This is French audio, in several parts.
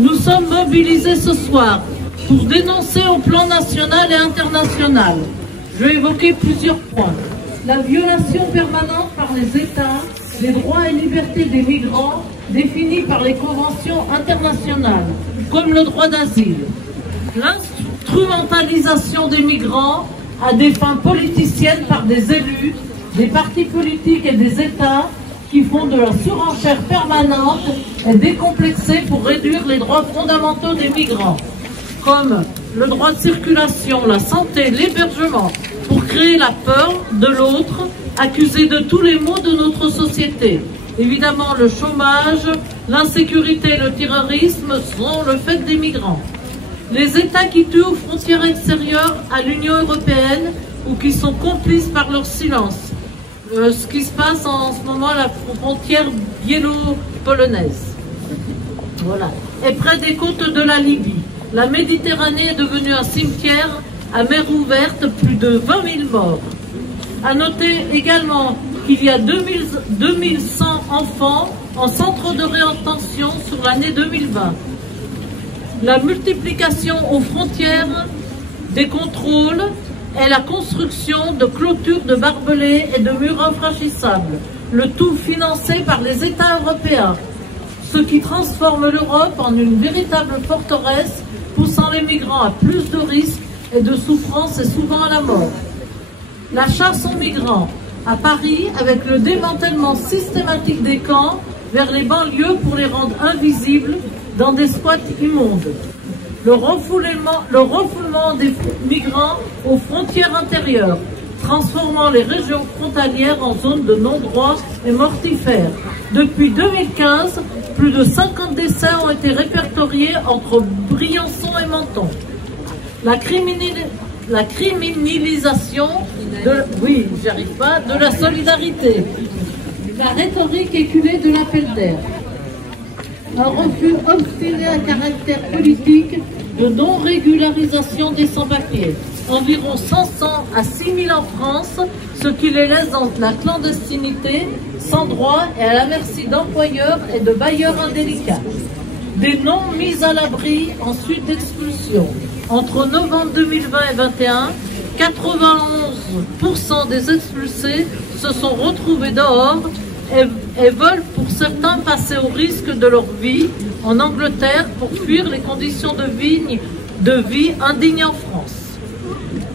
Nous sommes mobilisés ce soir pour dénoncer au plan national et international. Je vais évoquer plusieurs points. La violation permanente par les États des droits et libertés des migrants définis par les conventions internationales, comme le droit d'asile. L'instrumentalisation des migrants à des fins politiciennes par des élus, des partis politiques et des États qui font de la surenchère permanente et décomplexée pour réduire les droits fondamentaux des migrants, comme le droit de circulation, la santé, l'hébergement, pour créer la peur de l'autre, accusé de tous les maux de notre société. Évidemment, le chômage, l'insécurité et le terrorisme sont le fait des migrants. Les États qui tuent aux frontières extérieures à l'Union européenne ou qui sont complices par leur silence. Ce qui se passe en ce moment à la frontière biélo-polonaise. Voilà. Et près des côtes de la Libye. La Méditerranée est devenue un cimetière à mer ouverte, plus de 20 000 morts. À noter également qu'il y a 2100 enfants en centre de rétention sur l'année 2020. La multiplication aux frontières des contrôles et la construction de clôtures de barbelés et de murs infranchissables, le tout financé par les États européens, ce qui transforme l'Europe en une véritable forteresse, poussant les migrants à plus de risques et de souffrances et souvent à la mort. La chasse aux migrants à Paris, avec le démantèlement systématique des camps vers les banlieues pour les rendre invisibles dans des squats immondes. Le refoulement des migrants aux frontières intérieures, transformant les régions frontalières en zones de non-droit et mortifères. Depuis 2015, plus de 50 décès ont été répertoriés entre Briançon et Menton. La criminalisation de la solidarité. La rhétorique éculée de l'appel d'air. Un refus obstiné à caractère politique de non-régularisation des sans-papiers. Environ 500 à 6 000 en France, ce qui les laisse dans la clandestinité, sans droit et à la merci d'employeurs et de bailleurs indélicats. Des noms mis à l'abri, ensuite d'expulsion. Entre novembre 2020 et 2021, 91% des expulsés se sont retrouvés dehors et veulent pour certains passer au risque de leur vie en Angleterre pour fuir les conditions de vie indignes en France.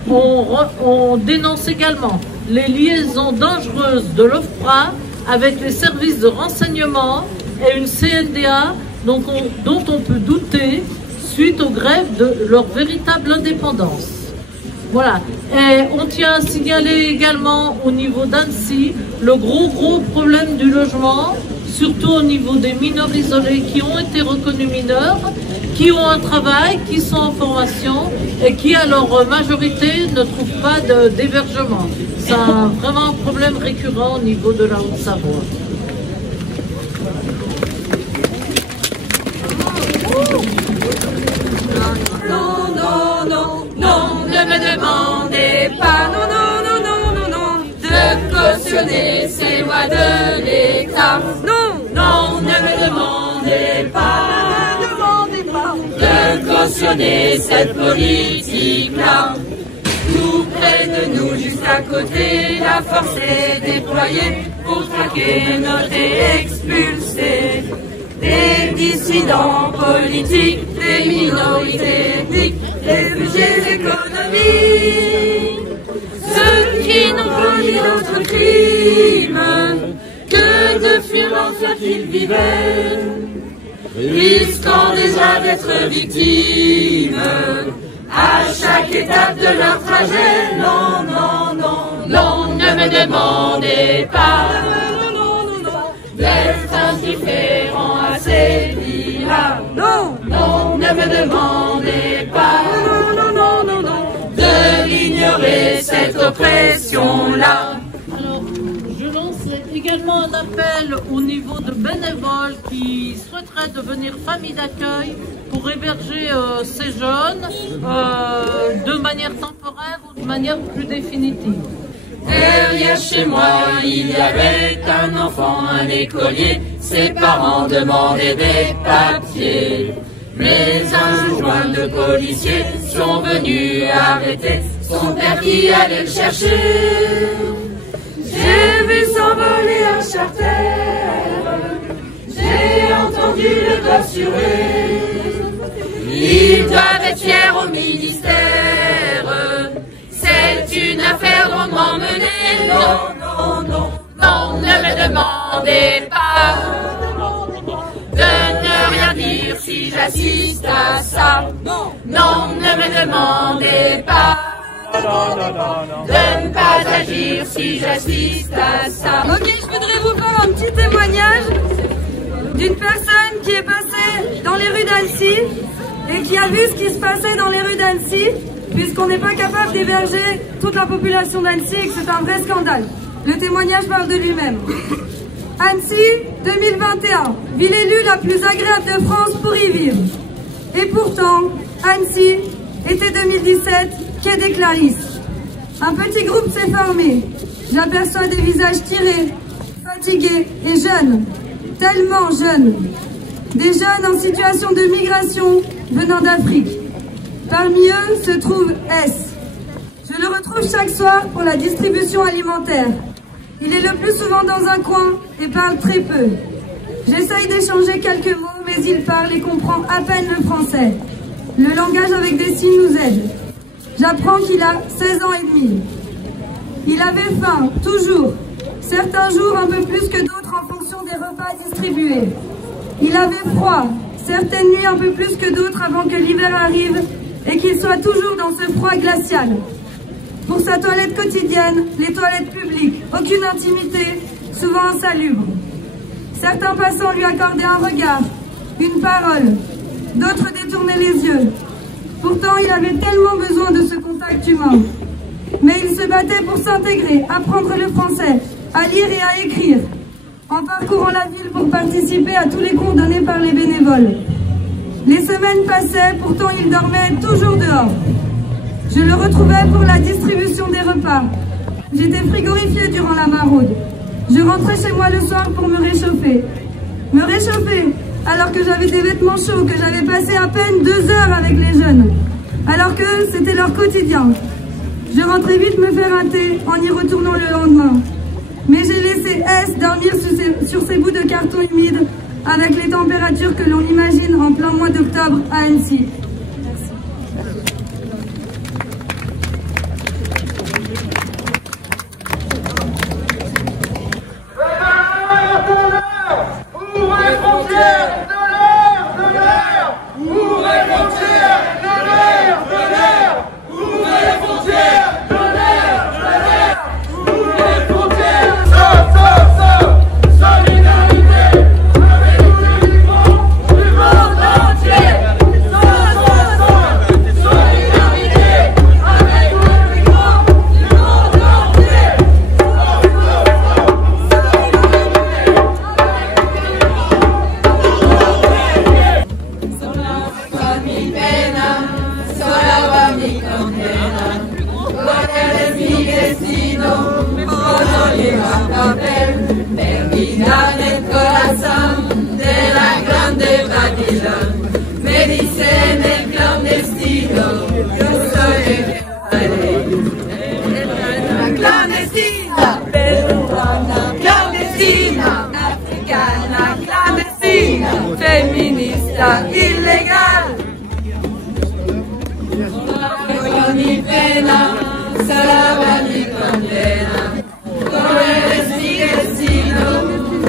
On dénonce également les liaisons dangereuses de l'OFPRA avec les services de renseignement et une CNDA dont on peut douter suite aux grèves de leur véritable indépendance. Voilà. Et on tient à signaler également au niveau d'Annecy le gros problème du logement, surtout au niveau des mineurs isolés qui ont été reconnus mineurs, qui ont un travail, qui sont en formation et qui à leur majorité ne trouvent pas d'hébergement. C'est vraiment un problème récurrent au niveau de la Haute-Savoie. Ne me demandez pas, non, de cautionner ces lois de l'État. Non, ne me demandez pas, de cautionner cette politique-là. Tout près de nous, juste à côté, la force est déployée pour traquer, noter, expulser des dissidents politiques, des minorités ethniques, réfugiés économiques, ceux qui n'ont commis d'autres crimes que de fuir l'enfer qu'ils vivaient, risquant déjà d'être victimes à chaque étape de leur trajet. Non, ne me demandez pas d'être indifférent à ces vies-là. Non, ne me demandez pas de l'ignorer, cette oppression-là. Alors, je lance également un appel au niveau de bénévoles qui souhaiteraient devenir famille d'accueil pour héberger ces jeunes de manière temporaire ou de manière plus définitive. Derrière chez moi, il y avait un enfant, un écolier. Ses parents demandaient des papiers. Mais un jour, de policiers sont venus arrêter son père qui allait le chercher. J'ai vu s'envoler un charter, j'ai entendu le d'assurer. Ils doivent être fiers au ministère, c'est une affaire drôlement menée. Non, non, non, non, ne me demandez pas de ne rien dire si j'assiste à ça. Non, ne me demandez pas de ne pas agir si j'assiste à ça. Ok, je voudrais vous faire un petit témoignage d'une personne qui est passée dans les rues d'Annecy et qui a vu ce qui se passait dans les rues d'Annecy, puisqu'on n'est pas capable d'héberger toute la population d'Annecy et que c'est un vrai scandale. Le témoignage parle de lui-même. Annecy, 2021, ville élue la plus agréable de France pour y vivre. Et pourtant, Annecy, été 2017, quai des Clarisses. Un petit groupe s'est formé. J'aperçois des visages tirés, fatigués et jeunes, tellement jeunes. Des jeunes en situation de migration venant d'Afrique. Parmi eux se trouve S. Je le retrouve chaque soir pour la distribution alimentaire. Il est le plus souvent dans un coin et parle très peu. J'essaye d'échanger quelques mots, mais il parle et comprend à peine le français. Le langage avec des signes nous aide. J'apprends qu'il a 16 ans et demi. Il avait faim, toujours. Certains jours un peu plus que d'autres en fonction des repas distribués. Il avait froid, certaines nuits un peu plus que d'autres avant que l'hiver arrive et qu'il soit toujours dans ce froid glacial. Pour sa toilette quotidienne, les toilettes publiques, aucune intimité, souvent insalubre. Certains passants lui accordaient un regard, une parole, d'autres détournaient les yeux. Pourtant, il avait tellement besoin de ce contact humain. Mais il se battait pour s'intégrer, apprendre le français, à lire et à écrire, en parcourant la ville pour participer à tous les cours donnés par les bénévoles. Les semaines passaient, pourtant il dormait toujours dehors. Je le retrouvais pour la distribution des repas. J'étais frigorifiée durant la maraude. Je rentrais chez moi le soir pour me réchauffer. Me réchauffer alors que j'avais des vêtements chauds, que j'avais passé à peine 2 heures avec les jeunes, alors que c'était leur quotidien. Je rentrais vite me faire un thé en y retournant le lendemain. Mais j'ai laissé S dormir sur ses bouts de carton humide avec les températures que l'on imagine en plein mois d'octobre à Annecy. Femminista illegale, ogni pena sarà ogni condena, come destino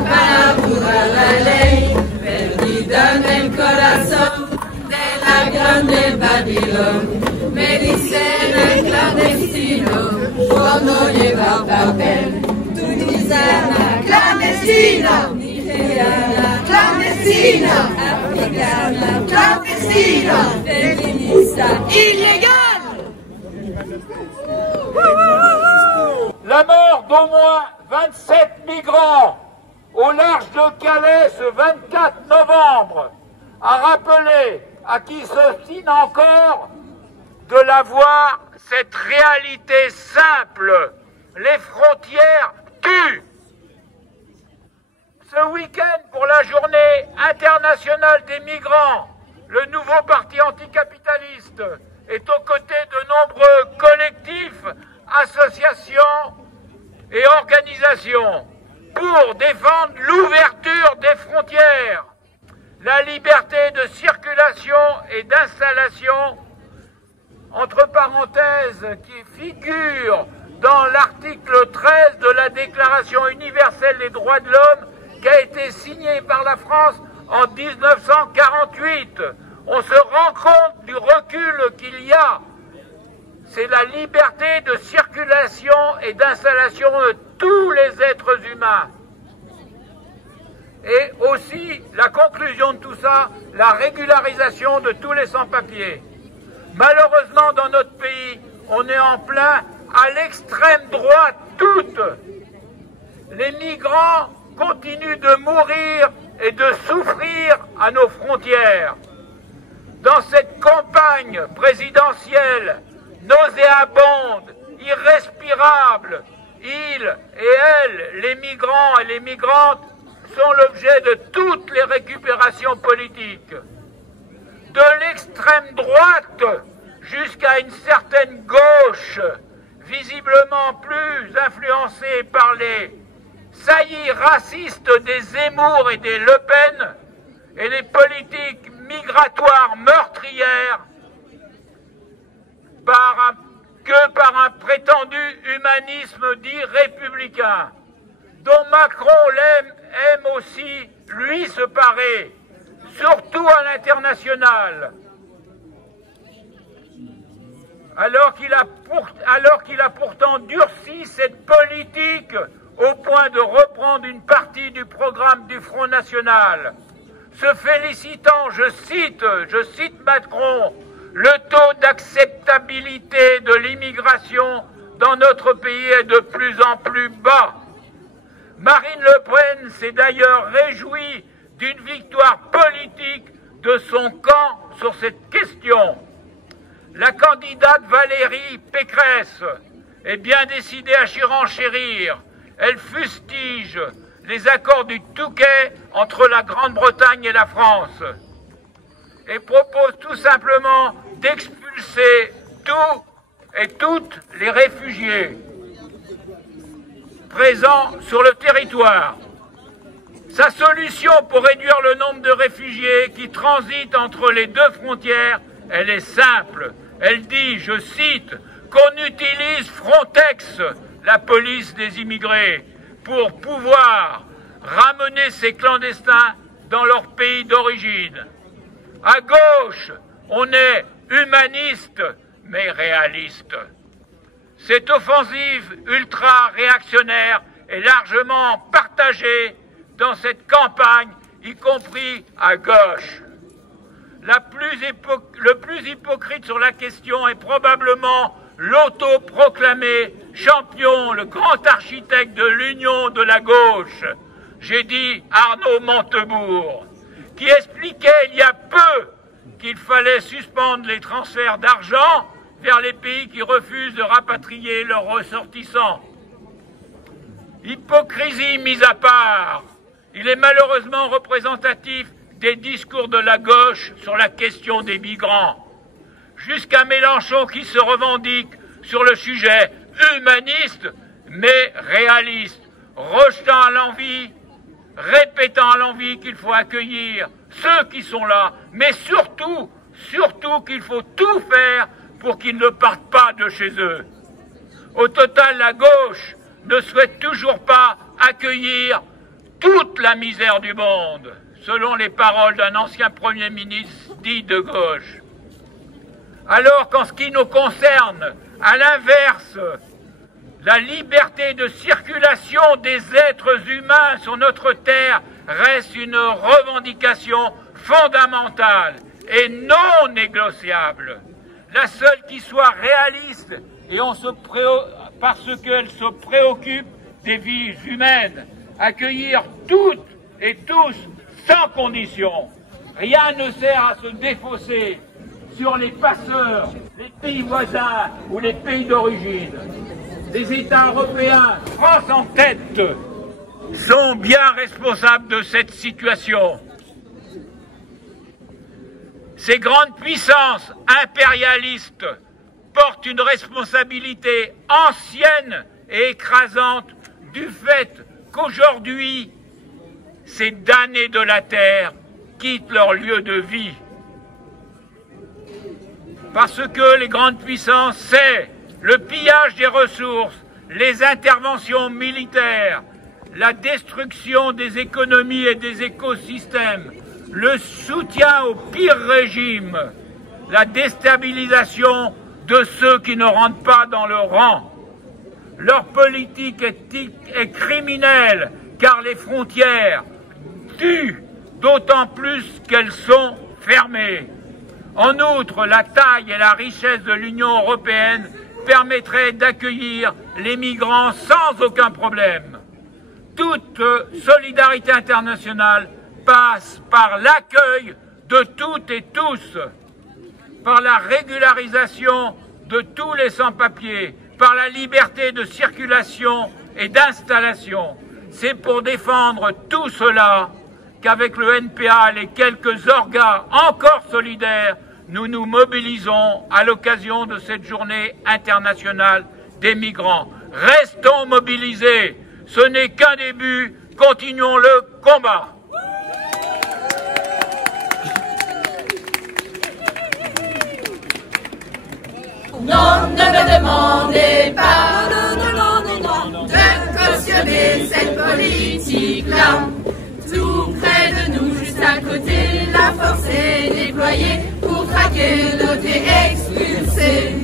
para burlar la ley, perdida en el corazón de la grande Babilón. Me dicen el clandestino cuando lleva papel, tunisiana clandestina, nigeriana clandestina, africana clandestina, féminista illégale. La mort d'au moins 27 migrants au large de Calais ce 24 novembre a rappelé à qui s'obstine encore de la voir cette réalité simple. Les frontières tuent. Ce week-end, pour la journée internationale des migrants, le nouveau parti anticapitaliste est aux côtés de nombreux collectifs, associations et organisations pour défendre l'ouverture des frontières, la liberté de circulation et d'installation, entre parenthèses, qui figure dans l'article 13 de la Déclaration universelle des droits de l'homme qui a été signée par la France en 1948. On se rend compte du recul qu'il y a. C'est la liberté de circulation et d'installation de tous les êtres humains. Et aussi, la conclusion de tout ça, la régularisation de tous les sans-papiers. Malheureusement, dans notre pays, on est en plein à l'extrême droite toute. Les migrants continuent de mourir et de souffrir à nos frontières. Dans cette campagne présidentielle nauséabonde, irrespirable, ils et elles, les migrants et les migrantes, sont l'objet de toutes les récupérations politiques. De l'extrême droite jusqu'à une certaine gauche, visiblement plus influencée par les saillies racistes des Zemmour et des Le Pen et les politiques migratoires meurtrières par un prétendu humanisme dit républicain, dont Macron aime aussi, lui, se parer, surtout à l'international, alors qu'il a pourtant durci cette politique au point de reprendre une partie du programme du Front National, se félicitant, je cite Macron, le taux d'acceptabilité de l'immigration dans notre pays est de plus en plus bas. Marine Le Pen s'est d'ailleurs réjouie d'une victoire politique de son camp sur cette question. La candidate Valérie Pécresse est bien décidée à renchérir. Elle fustige les accords du Touquet entre la Grande-Bretagne et la France et propose tout simplement d'expulser tous et toutes les réfugiés présents sur le territoire. Sa solution pour réduire le nombre de réfugiés qui transitent entre les deux frontières, elle est simple. Elle dit, je cite, qu'on utilise Frontex, la police des immigrés, pour pouvoir ramener ces clandestins dans leur pays d'origine. À gauche, on est humaniste, mais réaliste. Cette offensive ultra-réactionnaire est largement partagée dans cette campagne, y compris à gauche. Le plus hypocrite sur la question est probablement l'autoproclamé champion, le grand architecte de l'union de la gauche, j'ai dit Arnaud Montebourg, qui expliquait il y a peu qu'il fallait suspendre les transferts d'argent vers les pays qui refusent de rapatrier leurs ressortissants. Hypocrisie mise à part, il est malheureusement représentatif des discours de la gauche sur la question des migrants, jusqu'à Mélenchon qui se revendique sur le sujet humaniste mais réaliste, rejetant à l'envi, répétant à l'envi qu'il faut accueillir ceux qui sont là, mais surtout qu'il faut tout faire pour qu'ils ne partent pas de chez eux. Au total, la gauche ne souhaite toujours pas accueillir toute la misère du monde, selon les paroles d'un ancien Premier ministre dit de gauche. Alors qu'en ce qui nous concerne, à l'inverse, la liberté de circulation des êtres humains sur notre terre reste une revendication fondamentale et non négociable. La seule qui soit réaliste et parce qu'elle se préoccupe des vies humaines, accueillir toutes et tous sans condition. Rien ne sert à se défausser sur les passeurs, les pays voisins ou les pays d'origine. Les États européens, France en tête, sont bien responsables de cette situation. Ces grandes puissances impérialistes portent une responsabilité ancienne et écrasante du fait qu'aujourd'hui, ces damnés de la terre quittent leur lieu de vie. Parce que les grandes puissances, c'est le pillage des ressources, les interventions militaires, la destruction des économies et des écosystèmes, le soutien au pire régime, la déstabilisation de ceux qui ne rentrent pas dans le rang. Leur politique est criminelle, car les frontières tuent, d'autant plus qu'elles sont fermées. En outre, la taille et la richesse de l'Union européenne permettraient d'accueillir les migrants sans aucun problème. Toute solidarité internationale passe par l'accueil de toutes et tous, par la régularisation de tous les sans-papiers, par la liberté de circulation et d'installation. C'est pour défendre tout cela qu'avec le NPA et les quelques orgas encore solidaires, nous nous mobilisons à l'occasion de cette journée internationale des migrants. Restons mobilisés, ce n'est qu'un début, continuons le combat. Non, ne me demandez pas de cautionner cette politique-là. Tout près de nous, juste à côté, la force est déployée pour traquer, noter, expulser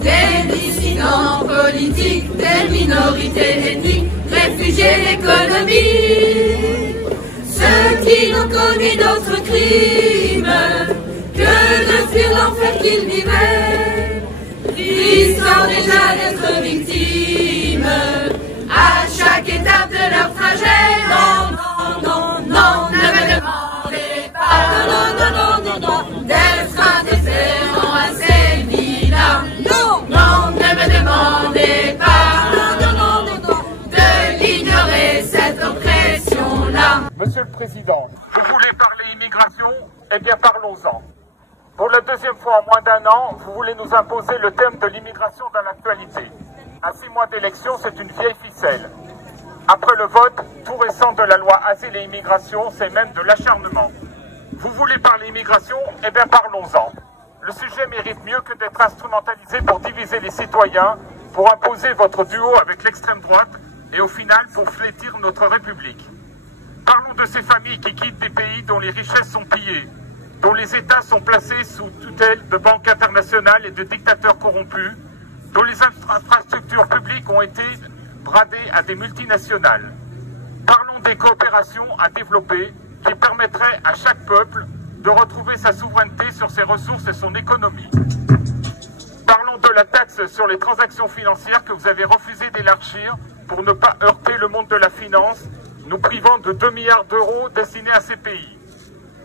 des dissidents politiques, des minorités ethniques, réfugiés l'économie. Ceux qui n'ont commis d'autres crimes que de fuir l'enfer qu'ils vivaient, risquant déjà d'être victimes à chaque étape de leur trajet. Non, non, non, non, ne me demandez pas d'être indifférent à ces vies-là. Non, non, ne me demandez pas de l'ignorer, cette oppression-là. Monsieur le Président, vous voulez parler immigration? Eh bien parlons-en. Pour la deuxième fois en moins d'un an, vous voulez nous imposer le thème de l'immigration dans l'actualité. À 6 mois d'élection, c'est une vieille ficelle. Après le vote tout récent de la loi Asile et Immigration, c'est même de l'acharnement. Vous voulez parler immigration? Eh bien parlons-en. Le sujet mérite mieux que d'être instrumentalisé pour diviser les citoyens, pour imposer votre duo avec l'extrême droite et au final pour flétir notre République. Parlons de ces familles qui quittent des pays dont les richesses sont pillées, dont les États sont placés sous tutelle de banques internationales et de dictateurs corrompus, dont les infrastructures publiques ont été bradées à des multinationales. Parlons des coopérations à développer qui permettraient à chaque peuple de retrouver sa souveraineté sur ses ressources et son économie. Parlons de la taxe sur les transactions financières que vous avez refusé d'élargir pour ne pas heurter le monde de la finance, nous privant de 2 milliards d'euros destinés à ces pays.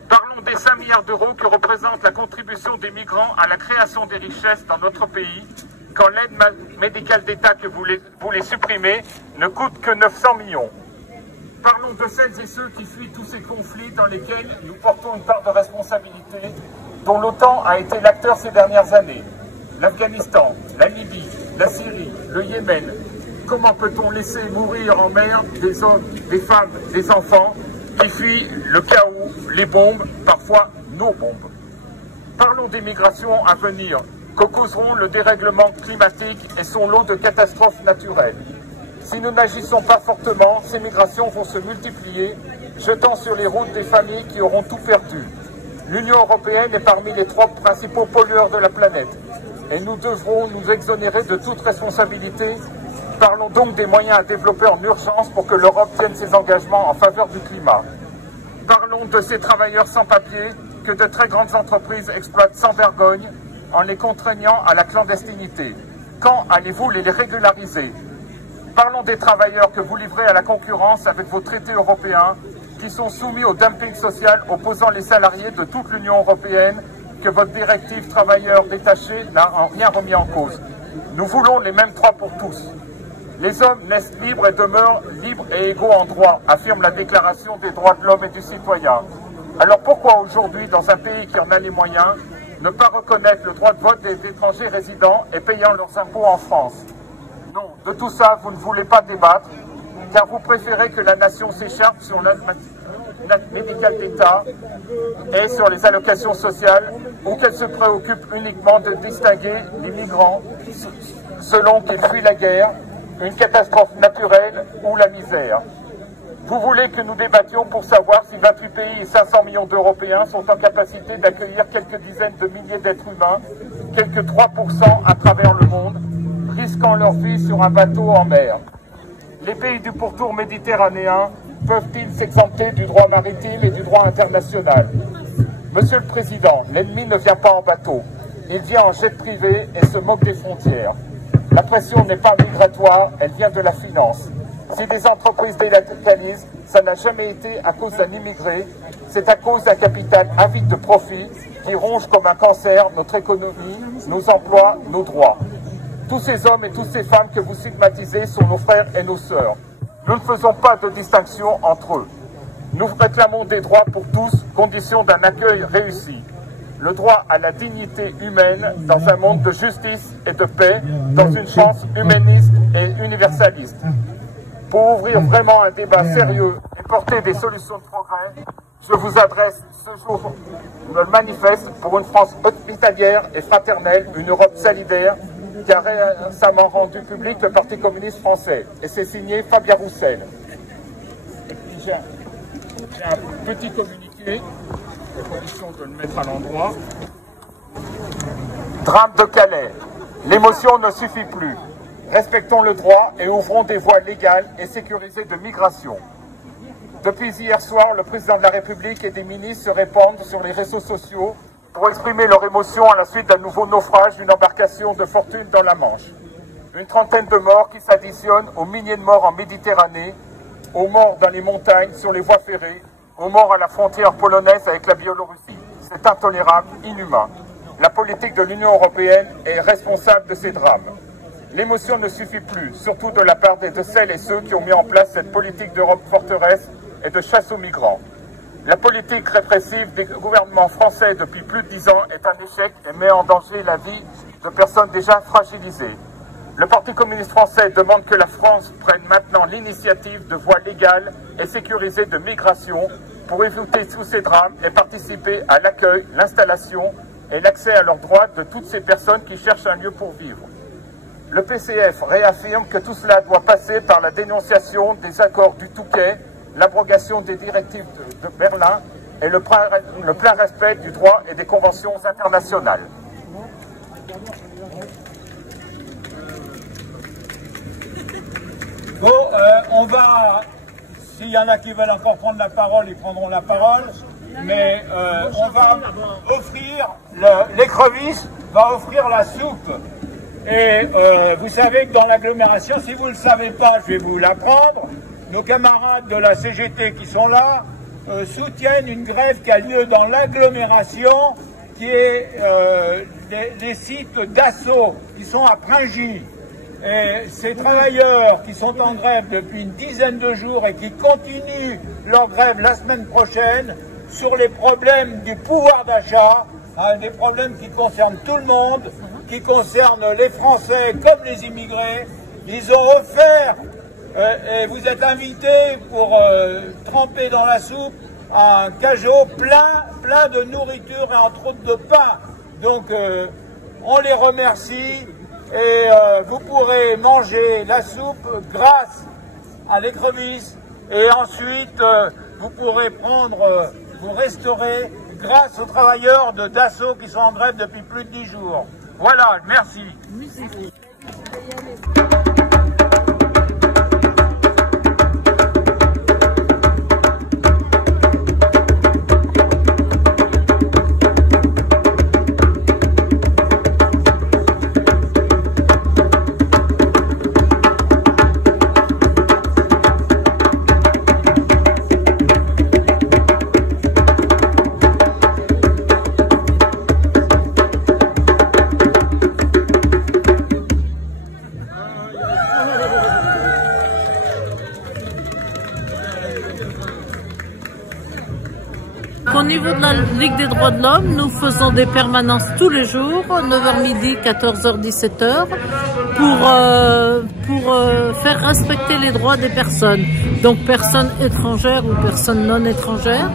Parlons des 5 milliards d'euros que représente la contribution des migrants à la création des richesses dans notre pays, quand l'aide médicale d'État que vous voulez supprimer ne coûte que 900 millions. Parlons de celles et ceux qui fuient tous ces conflits dans lesquels nous portons une part de responsabilité, dont l'OTAN a été l'acteur ces dernières années. L'Afghanistan, la Libye, la Syrie, le Yémen. Comment peut-on laisser mourir en mer des hommes, des femmes, des enfants qui fuient le chaos, les bombes, parfois nos bombes? Parlons des migrations à venir, que causeront le dérèglement climatique et son lot de catastrophes naturelles. Si nous n'agissons pas fortement, ces migrations vont se multiplier, jetant sur les routes des familles qui auront tout perdu. L'Union européenne est parmi les 3 principaux pollueurs de la planète, et nous devrons nous exonérer de toute responsabilité. Parlons donc des moyens à développer en urgence pour que l'Europe tienne ses engagements en faveur du climat. Parlons de ces travailleurs sans papier que de très grandes entreprises exploitent sans vergogne en les contraignant à la clandestinité. Quand allez-vous les régulariser? Parlons des travailleurs que vous livrez à la concurrence avec vos traités européens qui sont soumis au dumping social opposant les salariés de toute l'Union européenne que votre directive travailleurs détachés n'a en rien remis en cause. Nous voulons les mêmes droits pour tous. Les hommes naissent libres et demeurent libres et égaux en droit, affirme la Déclaration des droits de l'homme et du citoyen. Alors pourquoi aujourd'hui, dans un pays qui en a les moyens, ne pas reconnaître le droit de vote des étrangers résidents et payant leurs impôts en France? Non, de tout ça, vous ne voulez pas débattre, car vous préférez que la nation s'écharpe sur l'aide médicale d'État et sur les allocations sociales, ou qu'elle se préoccupe uniquement de distinguer les migrants selon qu'ils fuient la guerre, une catastrophe naturelle ou la misère. Vous voulez que nous débattions pour savoir si 28 pays et 500 millions d'Européens sont en capacité d'accueillir quelques dizaines de milliers d'êtres humains, quelques 3% à travers le monde, risquant leur vie sur un bateau en mer. Les pays du pourtour méditerranéen peuvent-ils s'exempter du droit maritime et du droit international? Monsieur le Président, l'ennemi ne vient pas en bateau. Il vient en jet privé et se moque des frontières. La pression n'est pas migratoire, elle vient de la finance. Si des entreprises délocalisent, ça n'a jamais été à cause d'un immigré, c'est à cause d'un capital avide de profit qui ronge comme un cancer notre économie, nos emplois, nos droits. Tous ces hommes et toutes ces femmes que vous stigmatisez sont nos frères et nos sœurs. Nous ne faisons pas de distinction entre eux. Nous réclamons des droits pour tous, condition d'un accueil réussi. Le droit à la dignité humaine dans un monde de justice et de paix, dans une France humaniste et universaliste. Pour ouvrir vraiment un débat sérieux et porter des solutions de progrès, je vous adresse ce jour le manifeste pour une France hospitalière et fraternelle, une Europe solidaire, qui a récemment rendu public le Parti communiste français. Et c'est signé Fabien Roussel. J'ai un petit communiqué, à condition de le mettre à l'endroit. Drame de Calais. L'émotion ne suffit plus. Respectons le droit et ouvrons des voies légales et sécurisées de migration. Depuis hier soir, le président de la République et des ministres se répandent sur les réseaux sociaux pour exprimer leur émotion à la suite d'un nouveau naufrage d'une embarcation de fortune dans la Manche. Une trentaine de morts qui s'additionnent aux milliers de morts en Méditerranée, aux morts dans les montagnes, sur les voies ferrées, aux morts à la frontière polonaise avec la Biélorussie. C'est intolérable, inhumain. La politique de l'Union européenne est responsable de ces drames. L'émotion ne suffit plus, surtout de la part de celles et ceux qui ont mis en place cette politique d'Europe forteresse et de chasse aux migrants. La politique répressive des gouvernements français depuis plus de 10 ans est un échec et met en danger la vie de personnes déjà fragilisées. Le Parti communiste français demande que la France prenne maintenant l'initiative de voies légales et sécurisées de migration pour éviter tous ces drames et participer à l'accueil, l'installation et l'accès à leurs droits de toutes ces personnes qui cherchent un lieu pour vivre. Le PCF réaffirme que tout cela doit passer par la dénonciation des accords du Touquet, l'abrogation des directives de Berlin et le plein respect du droit et des conventions internationales. Bon, on va, s'il y en a qui veulent encore prendre la parole, ils prendront la parole, mais on va offrir, l'écrevisse va offrir la soupe. Et vous savez que dans l'agglomération, si vous ne le savez pas, je vais vous l'apprendre, nos camarades de la CGT qui sont là soutiennent une grève qui a lieu dans l'agglomération, qui est les sites d'assaut qui sont à Pringy. Et ces travailleurs qui sont en grève depuis une dizaine de jours et qui continuent leur grève la semaine prochaine sur les problèmes du pouvoir d'achat, hein, des problèmes qui concernent tout le monde, qui concernent les Français comme les immigrés. Ils ont offert, et vous êtes invités pour tremper dans la soupe, un cajot plein de nourriture et entre autres de pain. Donc on les remercie et vous pourrez manger la soupe grâce à l'écrevisse et ensuite vous pourrez prendre, vous restaurer grâce aux travailleurs de Dassault qui sont en grève depuis plus de 10 jours. Voilà, merci. au niveau de la Ligue des droits de l'homme, nous faisons des permanences tous les jours, 9h midi, 14h, 17h, pour faire respecter les droits des personnes, donc personnes étrangères ou personnes non étrangères.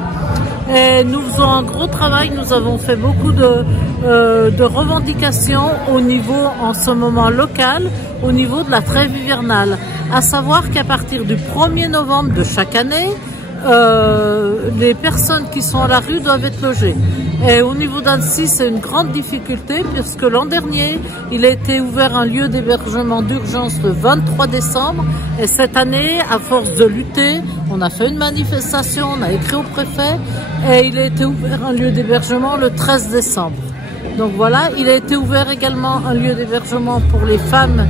Et nous faisons un gros travail, nous avons fait beaucoup de revendications au niveau, en ce moment local, au niveau de la trêve hivernale. À savoir qu'à partir du 1er novembre de chaque année, les personnes qui sont à la rue doivent être logées. Et au niveau d'Annecy, c'est une grande difficulté puisque l'an dernier, il a été ouvert un lieu d'hébergement d'urgence le 23 décembre. Et cette année, à force de lutter, on a fait une manifestation, on a écrit au préfet et il a été ouvert un lieu d'hébergement le 13 décembre. Donc voilà, il a été ouvert également un lieu d'hébergement pour les femmes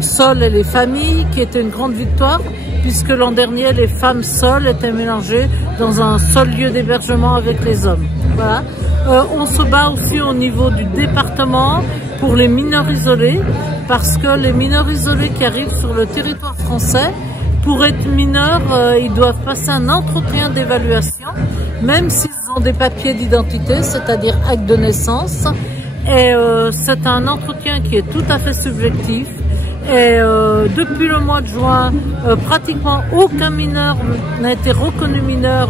seules et les familles, qui était une grande victoire, puisque l'an dernier, les femmes seules étaient mélangées dans un seul lieu d'hébergement avec les hommes. Voilà. On se bat aussi au niveau du département pour les mineurs isolés, parce que les mineurs isolés qui arrivent sur le territoire français, pour être mineurs, ils doivent passer un entretien d'évaluation, même s'ils ont des papiers d'identité, c'est-à-dire acte de naissance. Et c'est un entretien qui est tout à fait subjectif. Et depuis le mois de juin, pratiquement aucun mineur n'a été reconnu mineur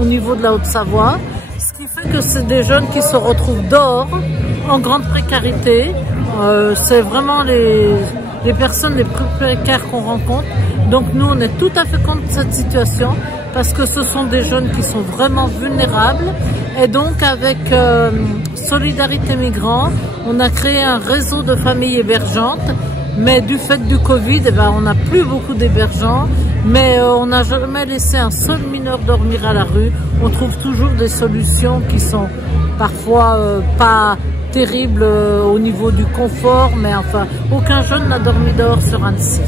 au niveau de la Haute-Savoie, ce qui fait que c'est des jeunes qui se retrouvent dehors, en grande précarité. C'est vraiment les personnes les plus précaires qu'on rencontre. Donc nous, on est tout à fait contre cette situation, parce que ce sont des jeunes qui sont vraiment vulnérables. Et donc avec Solidarité Migrants, on a créé un réseau de familles hébergeantes. Mais du fait du Covid, eh ben, on n'a plus beaucoup d'hébergeants, mais on n'a jamais laissé un seul mineur dormir à la rue. On trouve toujours des solutions qui sont parfois pas terribles au niveau du confort, mais enfin, aucun jeune n'a dormi dehors sur Annecy.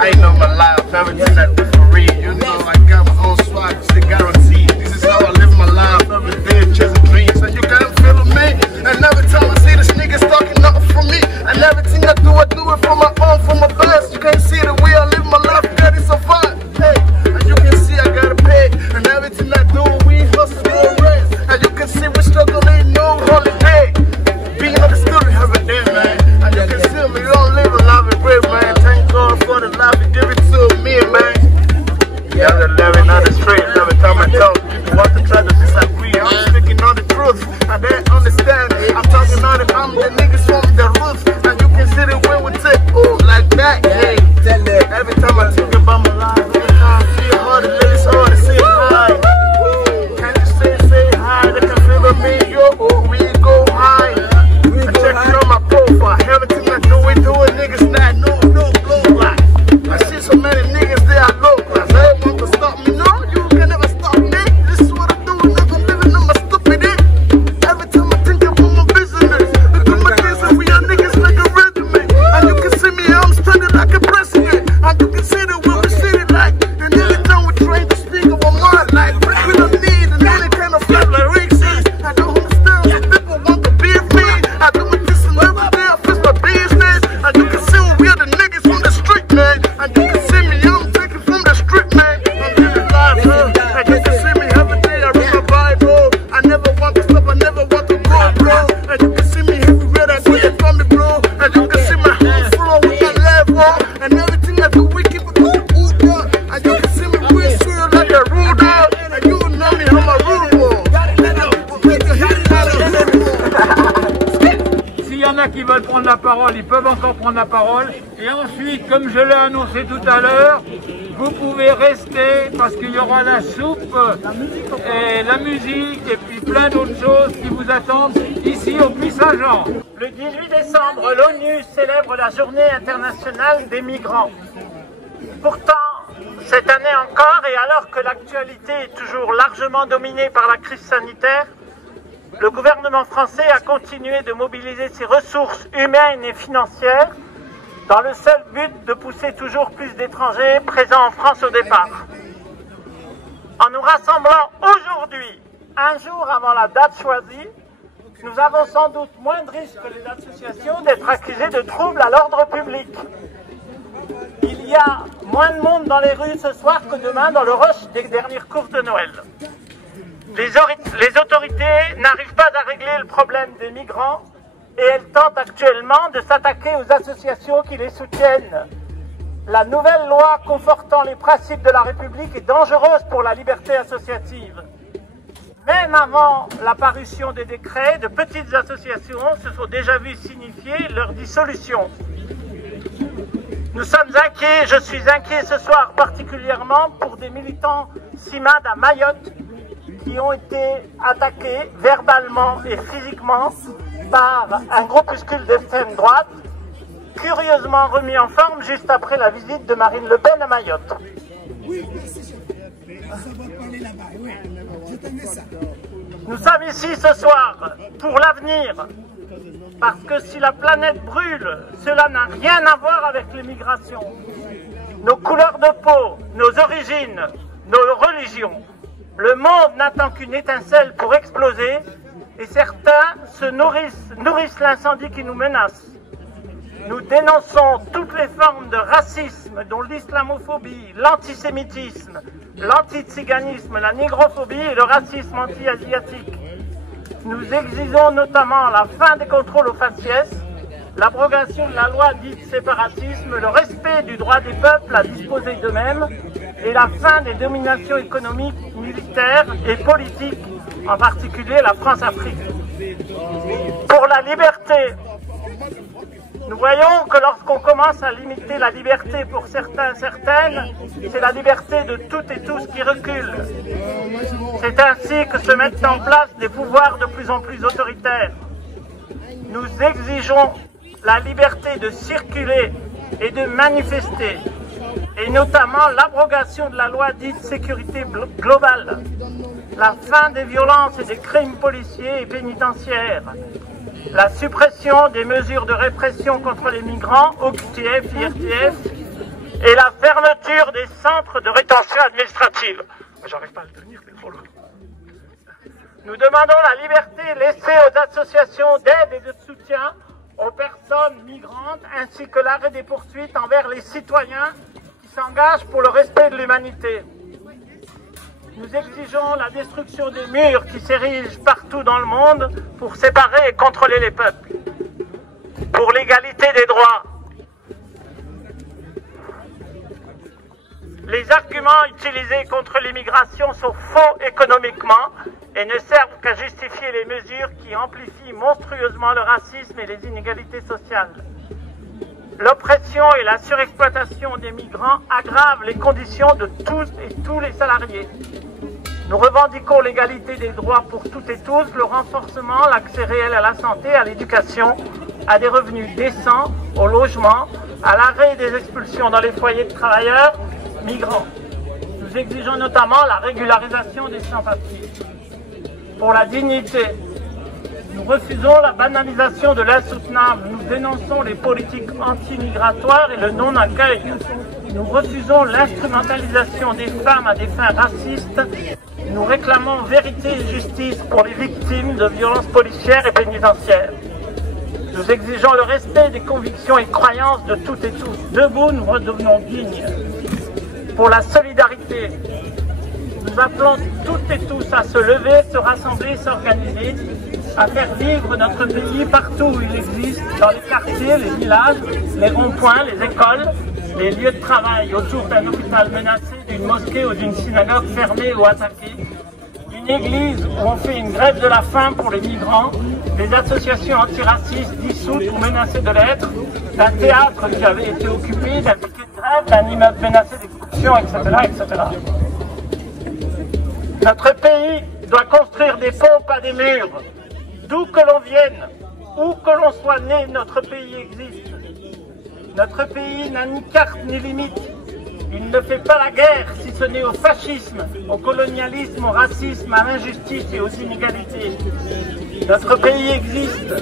I know my life, everything I do for real. You know I got my own swag, it's the guarantee. This is how I live my life, every day chasing dreams. And you can't feel me. And every time I see this niggas talking nothing from me. And everything I do it for my own, for my best. You can't see the way I live my life, gotta survive. Hey, and you can see I gotta pay. And everything I do, we hustle no rest. And you can see we struggle, ain't no holiday. Being on the studio every day, man. And you can see me, don't live a life of great, man. Thank God for the life you give it to me, man. Yeah, they're living on the street every time I talk. People want to try to disagree. I'm speaking on the truth, and they understand. I'm talking on the niggas from the roof. And you can see the way we take, ooh, like that. Hey, every time I think about my life, I feel hard, it's hard to say hi. Can you say hi? They can feel me, yo, we go high. I check it on my profile, everything I do, we do it, niggas not no blow like. I see so many niggas there, I low class. I ain't want to stop me, no, you can never stop me. This is what I do, and I'm living on my stupid day. Every time I think about my business, look at my kids and we are niggas like a resume. And you can see me, I'm standing like a president. And you can see the way we see it like. And every time we try to speak of our mind, like we don't need any kind of flat like Rick says. I don't understand what people want to be with me. I do it this and every day, I fix my business. And you can see we are the niggas from the street, man. And you can see me, I'm taking from the street, man. I'm living life, huh? And you can see me every day, I read my Bible. I never want to stop, I never want to go, bro. And you can see me everywhere, I see it from me, bro. And you can see my house full with my level. And everything I do, we keep it going, bro. And you can see me, we feel like a rude out. And you know me, I'm a rude boy. S'il y en a qui veulent prendre la parole, ils peuvent encore prendre la parole. Et ensuite, comme je l'ai annoncé tout à l'heure, vous pouvez rester parce qu'il y aura la soupe et la musique et puis plein d'autres choses qui vous attendent ici au Puy Saint-Jean. Le 18 décembre, l'ONU célèbre la Journée internationale des migrants. Pourtant, cette année encore, et alors que l'actualité est toujours largement dominée par la crise sanitaire, le gouvernement français a continué de mobiliser ses ressources humaines et financières dans le seul but de pousser toujours plus d'étrangers présents en France au départ. En nous rassemblant aujourd'hui, un jour avant la date choisie, nous avons sans doute moins de risques que les associations d'être accusées de troubles à l'ordre public. Il y a moins de monde dans les rues ce soir que demain dans le rush des dernières courses de Noël. Les autorités n'arrivent pas à régler le problème des migrants et elles tentent actuellement de s'attaquer aux associations qui les soutiennent. La nouvelle loi confortant les principes de la République est dangereuse pour la liberté associative. Même avant la parution des décrets, de petites associations se sont déjà vues signifier leur dissolution. Nous sommes inquiets, je suis inquiet ce soir particulièrement pour des militants CIMAD à Mayotte qui ont été attaqués verbalement et physiquement par un groupuscule d'extrême droite, curieusement remis en forme juste après la visite de Marine Le Pen à Mayotte. Nous sommes ici ce soir pour l'avenir, parce que si la planète brûle, cela n'a rien à voir avec l'immigration. Nos couleurs de peau, nos origines, nos religions. Le monde n'attend qu'une étincelle pour exploser et certains se nourrissent l'incendie qui nous menace. Nous dénonçons toutes les formes de racisme, dont l'islamophobie, l'antisémitisme, l'antiziganisme, la négrophobie et le racisme anti-asiatique. Nous exigeons notamment la fin des contrôles aux faciès, l'abrogation de la loi dite séparatisme, le respect du droit des peuples à disposer d'eux-mêmes et la fin des dominations économiques, militaires et politiques, en particulier la France-Afrique. Pour la liberté, nous voyons que lorsqu'on commence à limiter la liberté pour certains, certaines, c'est la liberté de toutes et tous qui recule. C'est ainsi que se mettent en place des pouvoirs de plus en plus autoritaires. Nous exigeons la liberté de circuler et de manifester, et notamment l'abrogation de la loi dite sécurité globale, la fin des violences et des crimes policiers et pénitentiaires, la suppression des mesures de répression contre les migrants, OQTF, IRTF, et la fermeture des centres de rétention administrative. J'arrive pas à le tenir, mais trop loin. Nous demandons la liberté laissée aux associations d'aide et de soutien aux personnes migrantes, ainsi que l'arrêt des poursuites envers les citoyens qui s'engagent pour le respect de l'humanité. Nous exigeons la destruction des murs qui s'érigent partout dans le monde pour séparer et contrôler les peuples. Pour l'égalité des droits. Les arguments utilisés contre l'immigration sont faux économiquement et ne servent qu'à justifier les mesures qui amplifient monstrueusement le racisme et les inégalités sociales. L'oppression et la surexploitation des migrants aggravent les conditions de tous et tous les salariés. Nous revendiquons l'égalité des droits pour toutes et tous, le renforcement, l'accès réel à la santé, à l'éducation, à des revenus décents, au logement, à l'arrêt des expulsions dans les foyers de travailleurs migrants. Nous exigeons notamment la régularisation des sans-papiers. Pour la dignité, nous refusons la banalisation de l'insoutenable. Nous dénonçons les politiques anti-migratoires et le non-accueil. Nous refusons l'instrumentalisation des femmes à des fins racistes. Nous réclamons vérité et justice pour les victimes de violences policières et pénitentiaires. Nous exigeons le respect des convictions et croyances de toutes et tous. Debout, nous redevenons dignes. Pour la solidarité, nous appelons toutes et tous à se lever, se rassembler, s'organiser, à faire vivre notre pays partout où il existe, dans les quartiers, les villages, les ronds-points, les écoles, les lieux de travail, autour d'un hôpital menacé, d'une mosquée ou d'une synagogue fermée ou attaquée, d'une église où on fait une grève de la faim pour les migrants, des associations antiracistes dissoutes ou menacées de l'être, d'un théâtre qui avait été occupé, d'un piquet de grève, d'un immeuble menacé d'expulsion, etc., etc. Notre pays doit construire des ponts, pas des murs. D'où que l'on vienne, où que l'on soit né, notre pays existe. Notre pays n'a ni carte ni limite. Il ne fait pas la guerre si ce n'est au fascisme, au colonialisme, au racisme, à l'injustice et aux inégalités. Notre pays existe.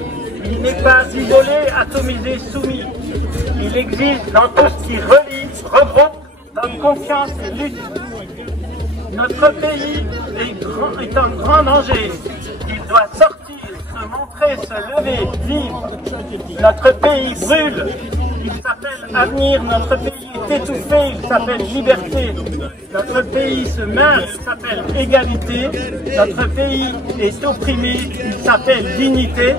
Il n'est pas isolé, atomisé, soumis. Il existe dans tout ce qui relie, regroupe, donne confiance et lutte. Notre pays est en grand danger. Il doit sortir, se montrer se lever, vivre. Notre pays brûle. Il s'appelle avenir, notre pays est étouffé, il s'appelle liberté. Notre pays se meurt, il s'appelle égalité. Notre pays est opprimé, il s'appelle dignité.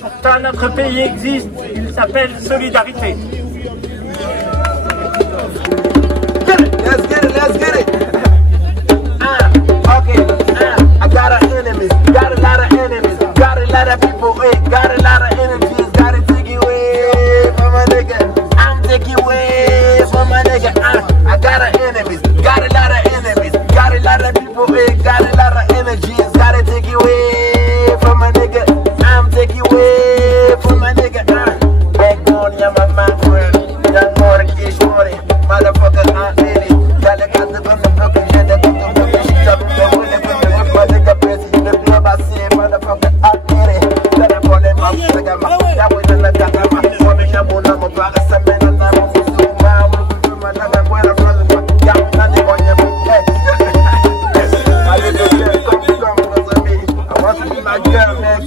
Pourtant, notre pays existe, il s'appelle solidarité. Let's get it, let's get it. Okay, I got a enemies, got a lot of enemies, got a lot of people, got a lot of energies, gotta take it away from my nigga. I'm taking away from my nigga. I got a enemies, got a lot of enemies, got a lot of people, got a lot of energies, gotta take it away from my nigga. I'm taking away from my nigga. Backbone, yeah, my man, young more, kiss more, motherfucker, I'm in it. Gotta got the gun, the broken head, the gun, the broken shit up, the winner, my nigga, press the club, I say, motherfucker, I'm in it. Gotta call him up, that was in the gun, for me, I'm on my back, I'm in the gun, I'm so mad, I'm not going to run, I'm not on your head. I live in there, come because of me. I want to be my girl, man.